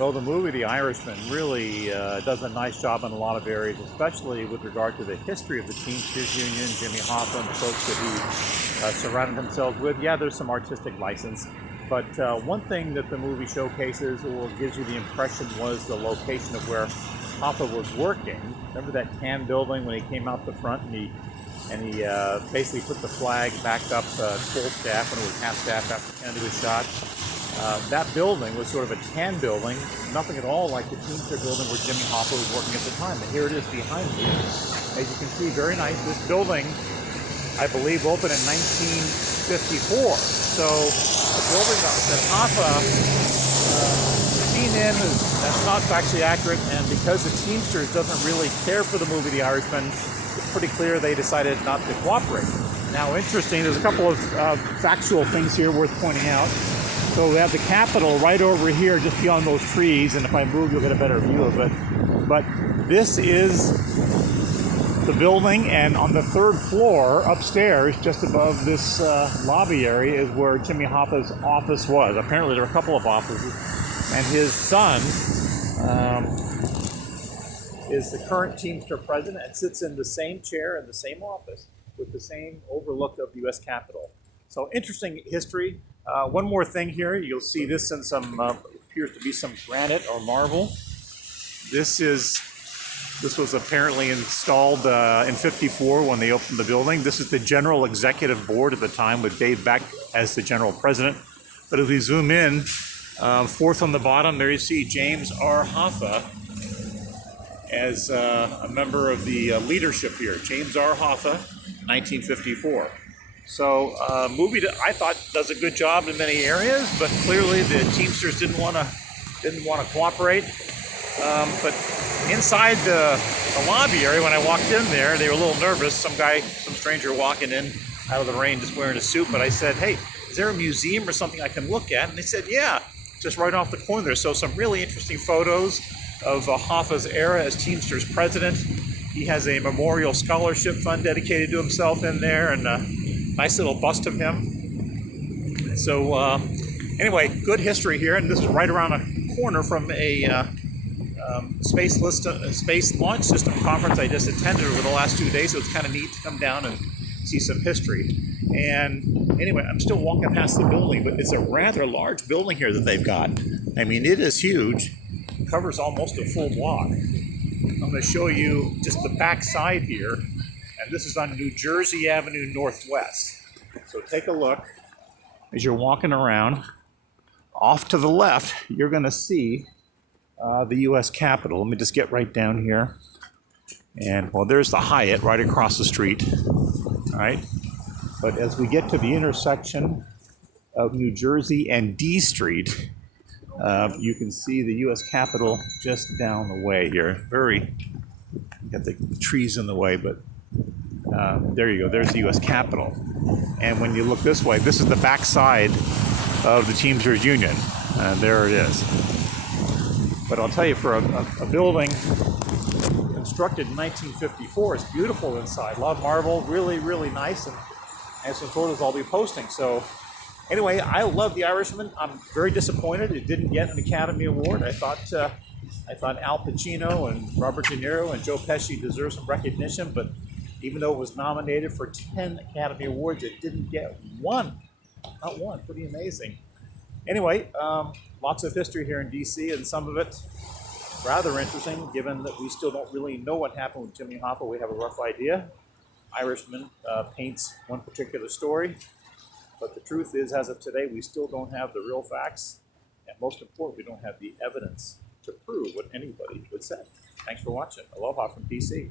Well, the movie The Irishman really does a nice job in a lot of areas, especially with regard to the history of the Teamsters Union, Jimmy Hoffa, and the folks that he surrounded themselves with. Yeah, there's some artistic license, but one thing that the movie showcases or gives you the impression was the location of where Hoffa was working. Remember that tan building when he came out the front and he basically put the flag backed up full staff when it was half staff after Kennedy was shot. That building was sort of a tan building, nothing at all like the Teamster building where Jimmy Hoffa was working at the time. And here it is behind me. As you can see, very nice. This building, I believe, opened in 1954. So the building that Hoffa seen in, that's not factually accurate. And because the Teamsters doesn't really care for the movie The Irishman, it's pretty clear they decided not to cooperate. Now, interesting, there's a couple of factual things here worth pointing out. So we have the Capitol right over here, just beyond those trees, and if I move, you'll get a better view of it. But this is the building, and on the third floor, upstairs, just above this lobby area, is where Jimmy Hoffa's office was. Apparently, there were a couple of offices, and his son is the current Teamster president and sits in the same chair in the same office with the same overlook of the U.S. Capitol. So interesting history. One more thing here, you'll see this in some, appears to be some granite or marble. This was apparently installed in '54 when they opened the building. This is the General Executive Board at the time with Dave Beck as the General President. But if we zoom in, fourth on the bottom, there you see James R. Hoffa as a member of the leadership here. James R. Hoffa, 1954. So, movie that I thought does a good job in many areas, but clearly the Teamsters didn't want to cooperate. But inside the lobby area, when I walked in there, they were a little nervous. Some stranger walking in out of the rain, just wearing a suit. But I said, "Hey, is there a museum or something I can look at?" And they said, "Yeah, just right off the corner there." So some really interesting photos of Hoffa's era as Teamsters president. He has a memorial scholarship fund dedicated to himself in there, and nice little bust of him. So anyway, good history here, and this is right around a corner from a space launch system conference I just attended over the last 2 days. So it's kind of neat to come down and see some history. And anyway, I'm still walking past the building, but it's a rather large building here that they've got. I mean, it is huge. It covers almost a full block. I'm going to show you just the back side here. And this is on New Jersey Avenue Northwest. So take a look as you're walking around. Off to the left, you're going to see the U.S. Capitol. Let me just get right down here. And, well, there's the Hyatt right across the street. All right? But as we get to the intersection of New Jersey and D Street, you can see the U.S. Capitol just down the way here. Got the trees in the way, but there you go. There's the U.S. Capitol. And when you look this way, this is the back side of the Teamsters Union. And there it is. But I'll tell you, for a building constructed in 1954, it's beautiful inside. A lot of marble, really, really nice. And some photos I'll be posting. So anyway, I love The Irishman. I'm very disappointed it didn't get an Academy Award. I thought Al Pacino and Robert De Niro and Joe Pesci deserve some recognition, but even though it was nominated for 10 Academy Awards, it didn't get one. Not one. Pretty amazing. Anyway, lots of history here in D.C., and some of it rather interesting, given that we still don't really know what happened with Jimmy Hoffa. We have a rough idea. Irishman paints one particular story, but the truth is, as of today, we still don't have the real facts, and most importantly, we don't have the evidence to prove what anybody would say. Thanks for watching. Aloha from D.C.